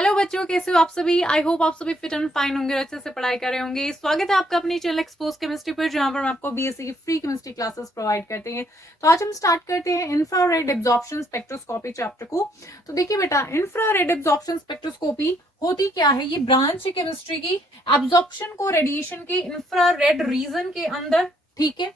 Hello बच्चों, कैसे हो आप सभी। आई होप आप सभी फिट एंड फाइन होंगे और अच्छे से पढ़ाई कर रहे होंगे। स्वागत है आपका अपनी चैनल एक्सपोज केमिस्ट्री पर, जहां पर हम आपको बीएससी की फ्री केमिस्ट्री क्लासेस प्रोवाइड करते हैं। तो आज हम स्टार्ट करते हैं इंफ्रारेड एब्जॉर्प्शन स्पेक्ट्रोस्कोपी चैप्टर को। तो देखिए बेटा, इंफ्रारेड एब्जॉर्प्शन स्पेक्ट्रोस्कोपी होती क्या है। ये ब्रांच है केमिस्ट्री की, एब्जॉर्प्शन को रेडिएशन के इंफ्रारेड रीजन के अंदर, ठीक है,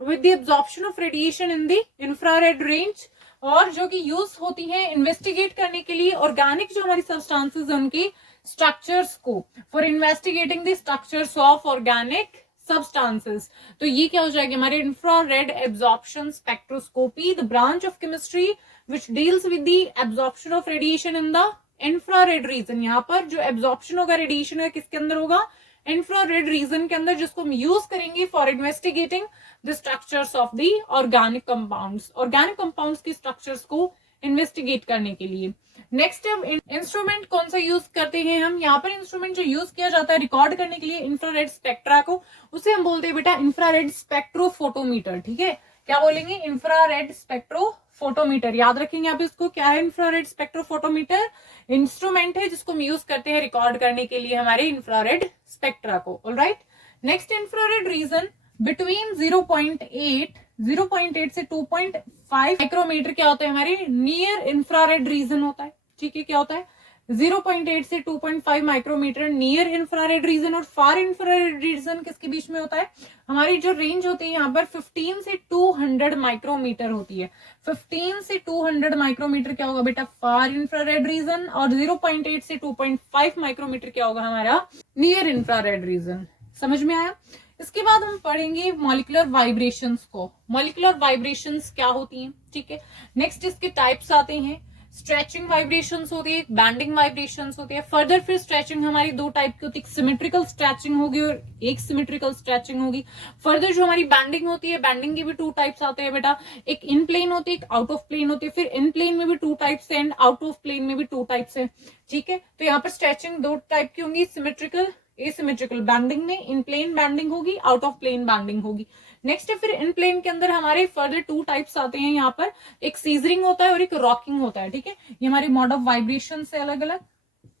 with the absorption of radiation in the infrared range, और जो कि यूज होती है इन्वेस्टिगेट करने के लिए ऑर्गेनिक जो हमारी सब्सटेंसेस है उनकी स्ट्रक्चर्स को, for investigating the structures of organic substances. तो ये क्या हो जाएगी हमारे infrared absorption spectroscopy, the branch of chemistry which deals with the absorption of radiation in the infrared reason. यहाँ पर जो एब्जॉर्प्शन होगा रेडिएशन का किसके अंदर होगा, इंफ्रारेड रीजन के अंदर, जिसको हम यूज करेंगे for investigating the structures of the organic compounds, organic compounds की स्ट्रक्चर्स को इन्वेस्टिगेट करने के लिए। नेक्स्ट इंस्ट्रूमेंट कौन सा यूज करते हैं हम, यहाँ पर इंस्ट्रूमेंट जो यूज किया जाता है रिकॉर्ड करने के लिए इंफ्रारेड स्पेक्ट्रा को, उसे हम बोलते हैं बेटा इंफ्रारेड स्पेक्ट्रोफोटोमीटर। ठीक है, क्या बोलेंगे, इंफ्रारेड स्पेक्ट्रोफोटोमीटर। याद रखेंगे आप इसको, क्या है इंफ्रारेड स्पेक्ट्रोफोटोमीटर, इंस्ट्रूमेंट है जिसको हम यूज करते हैं रिकॉर्ड करने के लिए हमारे इंफ्रारेड स्पेक्ट्रा को। Alright, next infrared region between 0.8 से 2.5 माइक्रोमीटर क्या होता है हमारे नियर इंफ्रारेड रीजन होता है। ठीक है, क्या होता है 0.8 से 2.5 माइक्रोमीटर नियर इंफ्रारेड रीजन, और फार इंफ्रारेड रीजन किसके बीच में होता है, हमारी जो रेंज होती है यहाँ पर 15 से 200 माइक्रोमीटर होती है। 15 से 200 माइक्रोमीटर क्या होगा बेटा, फार इंफ्रारेड रीजन, और 0.8 से 2.5 माइक्रोमीटर क्या होगा हमारा नियर इंफ्रारेड रीजन। समझ में आया। इसके बाद हम पढ़ेंगे मॉलिक्यूलर वाइब्रेशंस को। मॉलिक्यूलर वाइब्रेशंस क्या होती हैं, ठीक है। नेक्स्ट इसके टाइप्स आते हैं, स्ट्रेचिंग वाइब्रेशंस होती है, बैंडिंग वाइब्रेशंस होती है। फर्दर फिर स्ट्रेचिंग हमारी दो टाइप की होती है, सिमेट्रिकल स्ट्रेचिंग होगी और एक सिमेट्रिकल स्ट्रेचिंग होगी। फर्दर जो हमारी बैंडिंग होती है, बैंडिंग की भी टू टाइप्स आते हैं बेटा, एक इन प्लेन होती है, एक आउट ऑफ प्लेन होती है। फिर इन प्लेन में भी टू टाइप्स है एंड आउट ऑफ प्लेन में भी टू टाइप्स है। ठीक है, तो यहाँ पर स्ट्रेचिंग दो टाइप की होंगी, सिमेट्रिकल एसिमेट्रिकल। बैंडिंग में इन प्लेन बैंडिंग होगी, आउट ऑफ प्लेन बैंडिंग होगी। नेक्स्ट है फिर इन प्लेन के अंदर हमारे फर्दर टू टाइप्स आते हैं यहाँ पर, एक सीजरिंग होता है और एक रॉकिंग होता है। ठीक है, ये हमारे मोड ऑफ वाइब्रेशन से अलग अलग,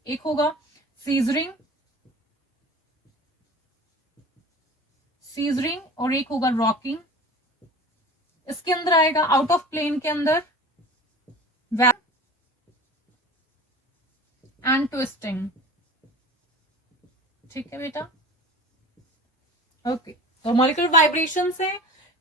एक होगा सीजरिंग और एक होगा रॉकिंग। इसके अंदर आएगा आउट ऑफ प्लेन के अंदर एंड ट्विस्टिंग। ठीक है बेटा, ओके। तो मॉलिक्यूलर वाइब्रेशंस है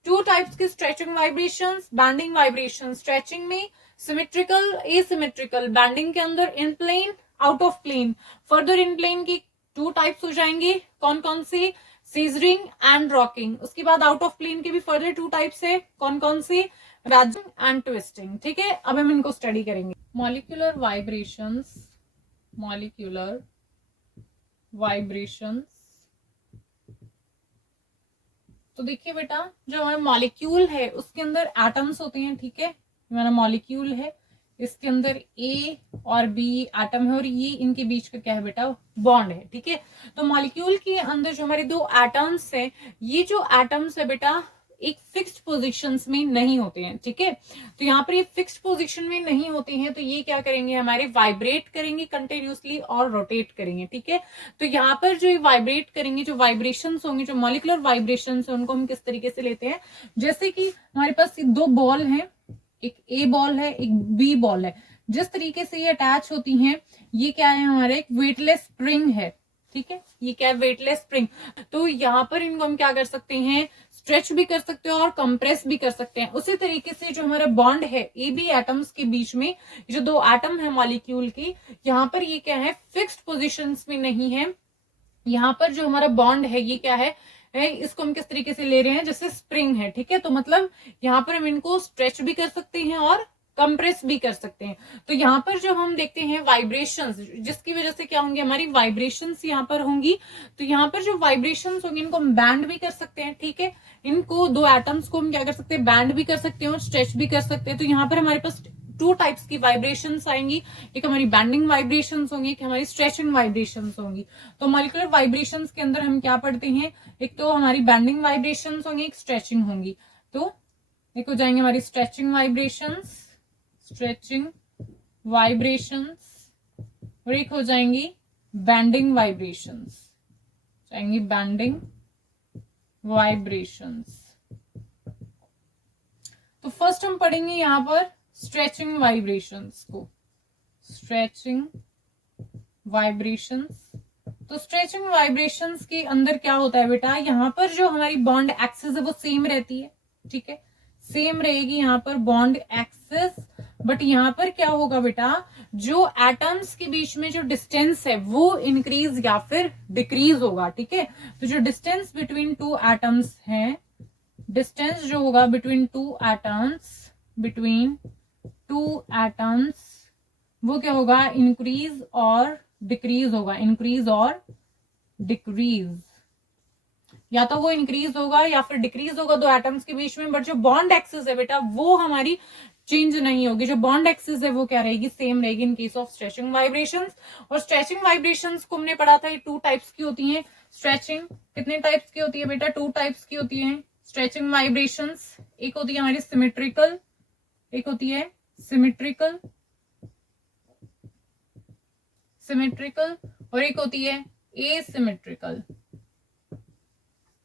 टू टाइप्स की, stretching vibrations, bending vibration. Stretching में सिमेट्रिकल एसिमेट्रिकल, बैंडिंग के अंदर in plane out of plane. Further in plane की टू टाइप्स हो जाएंगे, कौन कौन सी, सीजरिंग एंड रॉकिंग। उसके बाद आउट ऑफ प्लेन के भी फर्दर टू टाइप्स है, कौन कौन सी, वैजिंग एंड ट्विस्टिंग। ठीक है, अब हम इनको स्टडी करेंगे। Molecular vibrations, molecular vibrations. तो देखिए बेटा, जो हमारा मॉलिक्यूल है उसके अंदर एटम्स होते हैं। ठीक है, हमारा मॉलिक्यूल है, इसके अंदर ए और बी एटम है और ये इनके बीच का क्या है बेटा, बॉन्ड है। ठीक है, तो मॉलिक्यूल के अंदर जो हमारे दो एटम्स है, ये जो एटम्स है बेटा एक फिक्स्ड पोजीशंस में नहीं होते हैं। ठीक है, तो यहाँ पर ये फिक्स्ड पोजीशन में नहीं होते हैं, तो ये क्या करेंगे हमारे, वाइब्रेट करेंगे कंटिन्यूसली और रोटेट करेंगे। ठीक है, तो यहाँ पर जो वाइब्रेट करेंगे, जो वाइब्रेशंस होंगे, जो मॉलिक्यूलर वाइब्रेशंस है, उनको हम किस तरीके से लेते हैं, जैसे कि हमारे पास दो बॉल हैं, एक ए बॉल है एक बी बॉल है। जिस तरीके से ये अटैच होती हैं, ये क्या है हमारे एक वेटलेस स्प्रिंग है। ठीक है, ये क्या है, वेटलेस स्प्रिंग। तो यहाँ पर इनको हम क्या कर सकते हैं, स्ट्रेच भी कर सकते हैं और कंप्रेस भी कर सकते हैं। उसी तरीके से जो हमारा बॉन्ड है ए बी एटम्स के बीच में, जो दो एटम है मॉलिक्यूल की, यहाँ पर ये क्या है, फिक्स्ड पोजीशंस में नहीं है। यहाँ पर जो हमारा बॉन्ड है ये क्या है, इसको हम किस तरीके से ले रहे हैं, जैसे स्प्रिंग है। ठीक है, तो मतलब यहाँ पर हम इनको स्ट्रेच भी कर सकते हैं और कंप्रेस भी कर सकते हैं। तो यहाँ पर जो हम देखते हैं वाइब्रेशंस, जिसकी वजह से क्या होंगे, हमारी वाइब्रेशंस यहाँ पर होंगी। तो यहाँ पर जो वाइब्रेशंस होंगी इनको हम बैंड भी कर सकते हैं। ठीक है, इनको दो एटम्स को हम क्या कर सकते हैं, बैंड भी कर सकते हैं और स्ट्रेच भी कर सकते हैं। तो यहाँ पर हमारे पास टू टाइप्स की वाइब्रेशंस आएंगी, एक हमारी बैंडिंग वाइब्रेशंस होंगी, एक हमारी स्ट्रेचिंग वाइब्रेशंस होंगी। तो मॉलिक्यूलर वाइब्रेशंस के अंदर हम क्या पढ़ते हैं, एक तो हमारी बैंडिंग वाइब्रेशंस होंगी, एक स्ट्रेचिंग होंगी। तो एक हो जाएंगे हमारी स्ट्रेचिंग वाइब्रेशंस, स्ट्रेचिंग वाइब्रेशंस, और एक हो जाएंगी बैंडिंग वाइब्रेशंस, जाएंगी बैंडिंग वाइब्रेशंस। तो फर्स्ट हम पढ़ेंगे यहां पर स्ट्रेचिंग वाइब्रेशंस को, स्ट्रेचिंग वाइब्रेशंस। तो स्ट्रेचिंग वाइब्रेशंस के अंदर क्या होता है बेटा, यहां पर जो हमारी बॉन्ड एक्सिस है वो सेम रहती है, ठीक है, सेम रहेगी यहाँ पर बॉन्ड एक्सिस। बट यहाँ पर क्या होगा बेटा, जो एटम्स के बीच में जो डिस्टेंस है वो इंक्रीज या फिर डिक्रीज होगा, ठीक है। तो जो डिस्टेंस बिटवीन टू एटम्स है, डिस्टेंस जो होगा between two atoms, between two atoms, वो क्या होगा, इंक्रीज और डिक्रीज होगा, इंक्रीज और डिक्रीज, या तो वो इंक्रीज होगा या फिर डिक्रीज होगा दो एटम्स के बीच में। बट जो बॉन्ड एक्सिस है बेटा वो हमारी चेंज नहीं होगी, जो बॉन्ड एक्सिस है वो क्या रहेगी, सेम रहेगी in case of stretching vibrations. और स्ट्रेचिंग वाइब्रेशंस को हमने पढ़ा था ये टू टाइप्स की होती हैं। स्ट्रेचिंग कितने टाइप्स की होती है बेटा, टू टाइप्स की होती है स्ट्रेचिंग वाइब्रेशंस। एक होती है हमारी सिमेट्रिकल, एक होती है सिमेट्रिकल, सिमेट्रिकल, और एक होती है एसिमेट्रिकल।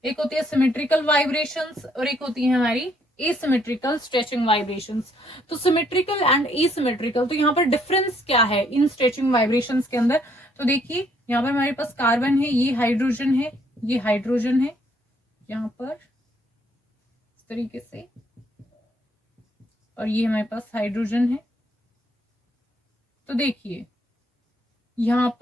एक होती है सिमेट्रिकल वाइब्रेशंस और एक होती है हमारी एसिमेट्रिकल स्ट्रेचिंग वाइब्रेशंस। तो सिमेट्रिकल एंड एसिमेट्रिकल, तो यहाँ पर डिफरेंस क्या है इन स्ट्रेचिंग वाइब्रेशंस के अंदर। तो देखिए यहाँ पर हमारे पास कार्बन है, ये हाइड्रोजन है, ये हाइड्रोजन है यहाँ पर इस तरीके से, और ये हमारे पास हाइड्रोजन है। तो देखिए यहाँ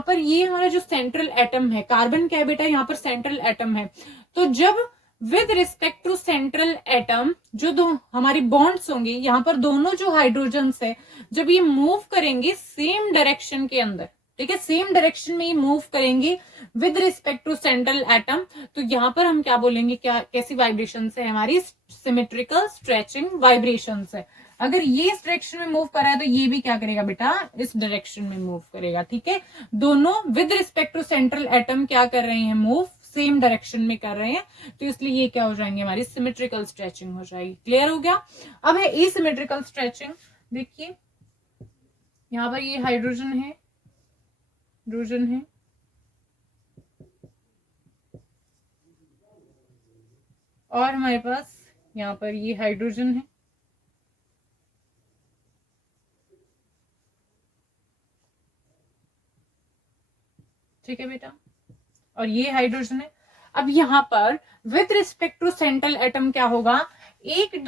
पर ये हमारा जो सेंट्रल एटम है, कार्बन क्या है बेटा, यहाँ पर सेंट्रल एटम है। तो जब with respect to central atom जो दो हमारी बॉन्ड्स होंगे, यहाँ पर दोनों जो हाइड्रोजन्स है जब ये मूव करेंगे सेम डायरेक्शन के अंदर, ठीक है, सेम डायरेक्शन में ये मूव करेंगे with respect to central atom, तो यहाँ पर हम क्या बोलेंगे, क्या कैसी वाइब्रेशंस है, हमारी सिमेट्रिकल स्ट्रेचिंग वाइब्रेशंस है। अगर ये इस डायरेक्शन में मूव कर रहा है तो ये भी क्या करेगा बेटा, इस डायरेक्शन में मूव करेगा, ठीक है। दोनों with respect to central atom क्या कर रहे हैं, मूव सेम डायरेक्शन में कर रहे हैं, तो इसलिए ये क्या हो जाएंगे, हमारी सिमेट्रिकल स्ट्रेचिंग हो जाएगी। क्लियर हो गया। अब है एसिमेट्रिकल स्ट्रेचिंग। देखिए यहां पर ये हाइड्रोजन है, हाइड्रोजन है, और हमारे पास यहाँ पर ये हाइड्रोजन है, ठीक है बेटा, और ये हाइड्रोजन है। अब यहाँ पर with respect to central atom क्या होगा, एक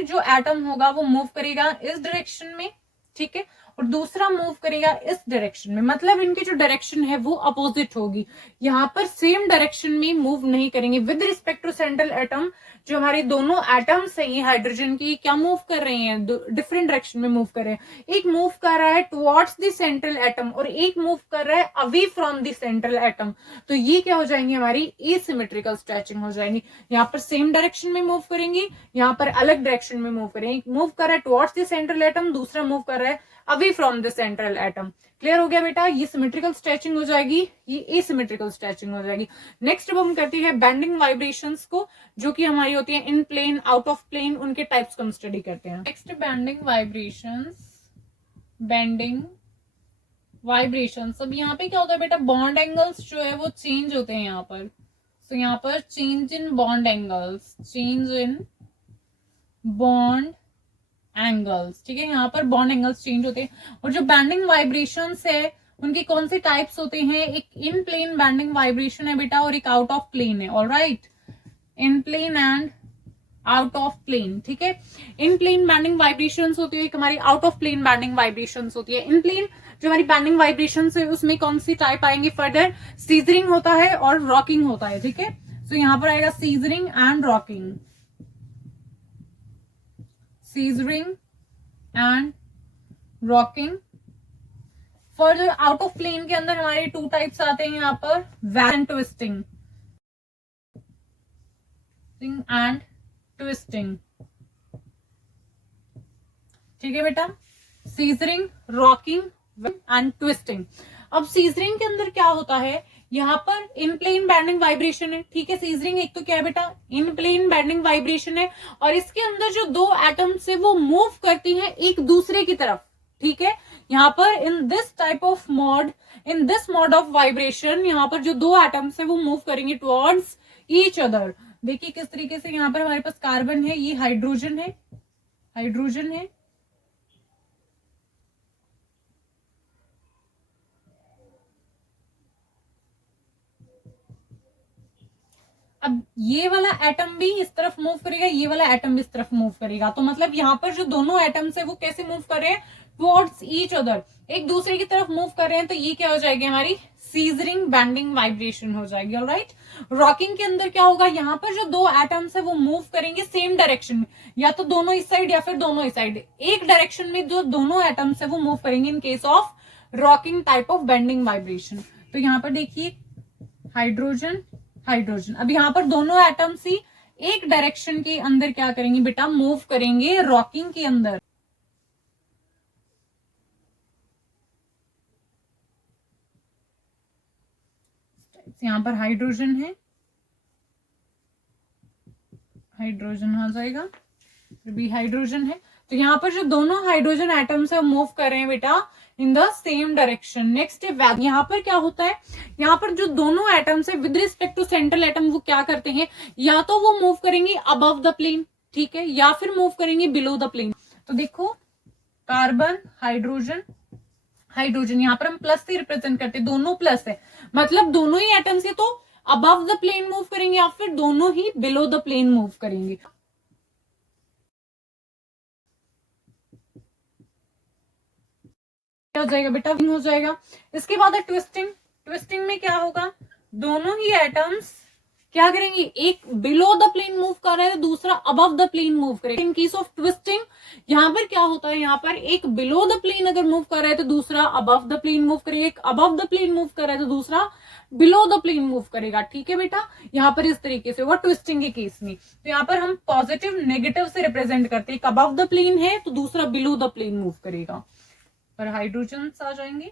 जो एटम होगा वो मूव करेगा इस डायरेक्शन में, ठीक है, और दूसरा मूव करेगा इस डायरेक्शन में, मतलब इनकी जो डायरेक्शन है वो अपोजिट होगी। यहाँ पर सेम डायरेक्शन में मूव नहीं करेंगे। With respect to central atom जो हमारे दोनों एटम्स हैं ये हाइड्रोजन की, क्या मूव कर रहे हैं, डिफरेंट डायरेक्शन में मूव कर रहे हैं। एक मूव कर रहा है टुवर्ड्स द सेंट्रल एटम और एक मूव कर रहा है away from the central atom. तो ये क्या हो जाएंगे, हमारी एसिमेट्रिकल स्ट्रेचिंग हो जाएंगी। यहाँ पर सेम डायरेक्शन में मूव करेंगे, यहाँ पर अलग डायरेक्शन में मूव करेंगे। एक मूव कर रहा है टुवर्ड्स द सेंट्रल एटम, दूसरा मूव कर रहा है away from the central atom. Clear हो गया बेटा, ये सिमेट्रिकल स्ट्रेचिंग हो जाएगी, ये एसिमेट्रिकल स्ट्रेचिंग हो जाएगी। नेक्स्ट अब हम करते हैं बेंडिंग वाइब्रेशंस को, जो कि हमारी होती है इन प्लेन, आउट ऑफ प्लेन, उनके टाइप्स को हम स्टडी करते हैं। Next bending vibrations, bending vibrations. अब यहाँ पे क्या होता है बेटा, बॉन्ड एंगल्स जो है वो चेंज होते हैं यहाँ पर। तो यहाँ पर change in bond angles, change in bond angles, ठीक है, यहाँ पर बॉन्ड एंगल्स चेंज होते हैं। और जो बैंडिंग वाइब्रेशंस है उनके कौन से टाइप्स होते हैं, एक इन प्लेन बैंडिंग वाइब्रेशन है बेटा और एक आउट ऑफ प्लेन है। Alright, in plane and out of plane, ठीक है। इन प्लेन बैंडिंग वाइब्रेशंस होती है, एक हमारी out of plane bending vibrations होती है। इन प्लेन जो हमारी बैंडिंग वाइब्रेशंस है उसमें कौन सी टाइप आएंगे, फर्दर सीजरिंग होता है और रॉकिंग होता है, ठीक है। तो यहाँ पर आएगा scissoring and rocking, scissoring and rocking. Further out of plane के अंदर हमारे टू टाइप्स आते हैं यहाँ पर, वैन ट्विस्टिंग एंड ट्विस्टिंग, ठीक है बेटा, सीजरिंग, रॉकिंग एंड ट्विस्टिंग। अब सीजरिंग के अंदर क्या होता है, यहाँ पर इन प्लेन बैंडिंग वाइब्रेशन है, ठीक है। सीजरिंग एक तो क्या है बेटा, इन प्लेन बैंडिंग वाइब्रेशन है और इसके अंदर जो दो एटम्स है वो मूव करती हैं एक दूसरे की तरफ, ठीक है। यहाँ पर in this type of mod, in this mod of vibration, यहाँ पर जो दो एटम्स है वो मूव करेंगे टुवर्ड्स ईच अदर। देखिए किस तरीके से, यहाँ पर हमारे पास कार्बन है, ये हाइड्रोजन है, हाइड्रोजन है, अब ये वाला एटम भी इस तरफ मूव करेगा, ये वाला एटम भी इस तरफ मूव करेगा। तो मतलब यहाँ पर जो दोनों एटम्स है वो कैसे मूव कर रहे हैं, टुवर्ड्स ईच अदर, एक दूसरे की तरफ मूव कर रहे हैं। तो ये क्या हो जाएगी हमारी सीजरिंग बैंडिंग वाइब्रेशन हो जाएगी। ऑलराइट, रॉकिंग के अंदर क्या होगा, यहाँ पर जो दो एटम्स है वो मूव करेंगे सेम डायरेक्शन में, या तो दोनों इस साइड या फिर दोनों इस साइड, एक डायरेक्शन में जो दोनों एटम्स है वो मूव करेंगे in case of rocking type of bending vibration. तो यहाँ पर देखिए हाइड्रोजन, हाइड्रोजन, अब यहाँ पर दोनों एटम्स ही एक डायरेक्शन के अंदर क्या करेंगे बेटा, मूव करेंगे रॉकिंग के अंदर। यहाँ पर हाइड्रोजन है, हाइड्रोजन आ जाएगा, फिर भी हाइड्रोजन है। तो यहाँ पर जो दोनों हाइड्रोजन एटम्स है मूव कर रहे हैं बेटा in the same direction. Next है, यहाँ पर क्या होता है, यहाँ पर जो दोनों एटम्स है with respect to central atom वो क्या करते हैं, या तो वो मूव करेंगे अबव द प्लेन, ठीक है, या फिर मूव करेंगे बिलो द प्लेन। तो देखो कार्बन, हाइड्रोजन, हाइड्रोजन, यहाँ पर हम प्लस से रिप्रेजेंट करते हैं, दोनों प्लस है, मतलब दोनों ही एटम्स है तो अबव द प्लेन मूव करेंगे या फिर दोनों ही बिलो द प्लेन मूव करेंगे। हो जाएगा बेटा, हो जाएगा। इसके बाद है ट्विस्टिंग। ट्विस्टिंग में क्या होगा, दोनों ही एटम्स क्या करेंगे, एक बिलो द प्लेन मूव कर रहा है, दूसरा अबव द प्लेन मूव करेगा। इन केस ऑफ ट्विस्टिंग यहाँ पर क्या होता है, यहाँ पर एक बिलो द प्लेन अगर मूव कर रहा है तो दूसरा अबव द प्लेन मूव करेगा, एक अबव द प्लेन मूव कर रहा है तो दूसरा बिलो द प्लेन मूव करेगा। ठीक है बेटा, यहाँ पर इस तरीके से होगा ट्विस्टिंग के केस में। तो यहाँ पर हम पॉजिटिव नेगेटिव से रिप्रेजेंट करते हैं, एक अबव द प्लेन है तो दूसरा बिलो द प्लेन मूव करेगा। पर हाइड्रोजन आ जाएंगे,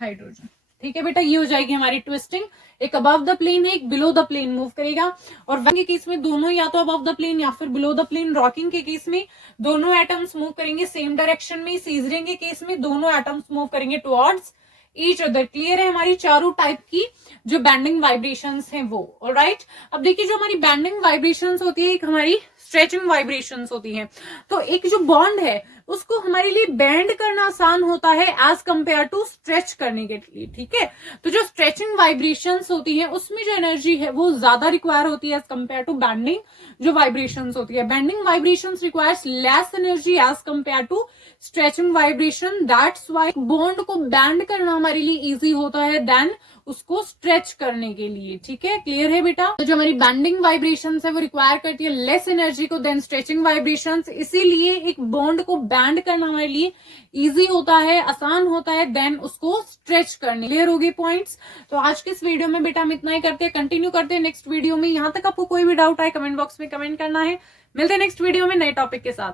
हाइड्रोजन। ठीक है बेटा, ये हो जाएगी हमारी ट्विस्टिंग, एक अबव द प्लेन है, एक बिलो द प्लेन मूव करेगा। और वैन के केस में दोनों या तो अबव द प्लेन या फिर बिलो द प्लेन। रॉकिंग के केस में दोनों एटम्स मूव करेंगे सेम डायरेक्शन में। सीजरिंग के केस में दोनों एटम्स मूव करेंगे टुवर्ड्स ईच अदर। क्लियर है हमारी चारों टाइप की जो बैंडिंग वाइब्रेशंस हैं वो। ऑलराइट, अब देखिए जो हमारी बैंडिंग वाइब्रेशंस होती है, एक हमारी स्ट्रेचिंग वाइब्रेशंस होती हैं। तो एक जो बॉन्ड है उसको हमारे लिए बैंड करना आसान होता है एज कंपेयर टू स्ट्रेच करने के लिए। ठीक है, तो जो स्ट्रेचिंग वाइब्रेशंस होती है उसमें जो एनर्जी है वो ज्यादा रिक्वायर होती है एज कंपेयर टू बैंडिंग जो वाइब्रेशंस होती है। Bending vibrations requires less energy as compare to stretching vibration. That's why bond को बैंड करना हमारे लिए इजी होता है देन उसको स्ट्रेच करने के लिए। ठीक है, क्लियर है बेटा। तो जो हमारी बैंडिंग वाइब्रेशंस है वो रिक्वायर करती है लेस एनर्जी को देन स्ट्रेचिंग वाइब्रेशंस, इसीलिए एक बॉन्ड को बैंड करना हमारे लिए इजी होता है, आसान होता है देन उसको स्ट्रेच करने। क्लियर होगी पॉइंट्स। तो आज के इस वीडियो में बेटा हम इतना ही करते हैं, कंटिन्यू करते हैं नेक्स्ट वीडियो में। यहां तक आपको कोई भी डाउट आए कमेंट बॉक्स में कमेंट करना है। मिलते हैं नेक्स्ट वीडियो में नए टॉपिक के साथ।